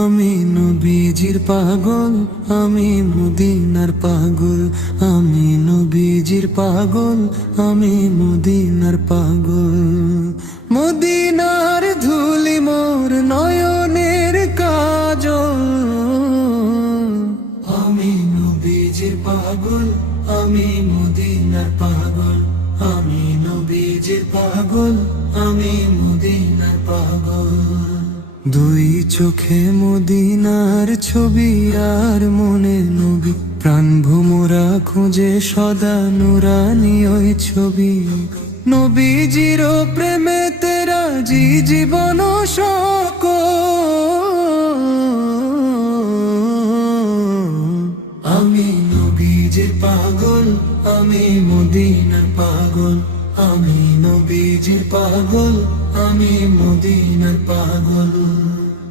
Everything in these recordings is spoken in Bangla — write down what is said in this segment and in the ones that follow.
আমি নবীজির পাগল, আমি মদিনার পাগল, আমি নবীজির পাগল, আমি মদিনার পাগল। মদিনার ধুলি মোর নয়নের কাজল। আমি নবীজির পাগল, আমি মদিনার পাগল, আমি নবীজির পাগল, আমি মদিনার পাগল। দুই চোখে মদিনার ছবি আর মনে নবী, প্রাণ ভোমরা খুঁজে সদা নুরানি ওই ছবি। নবীজির প্রেমে তেরা জি জীবন শোক। আমি নবীজির পাগল, আমি মদিনার পাগল, আমি নবীজির পাগল, আমি মদিনার পাগল।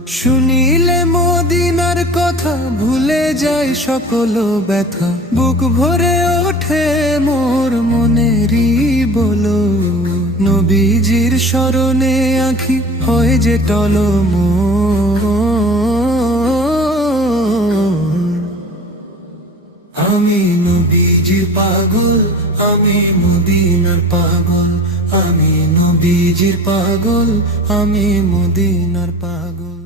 শুনিলে মদিনার কথা ভুলে যায় সকল ব্যথা, বুক ভরে ওঠে মোর মনেরই বলো। নবীজির স্মরণে আঁখি হয় যে টলমল। আমি নবীজির পাগল, আমি মদিনার পাগল, আমি নবীজির পাগল, আমি মদিনার পাগল।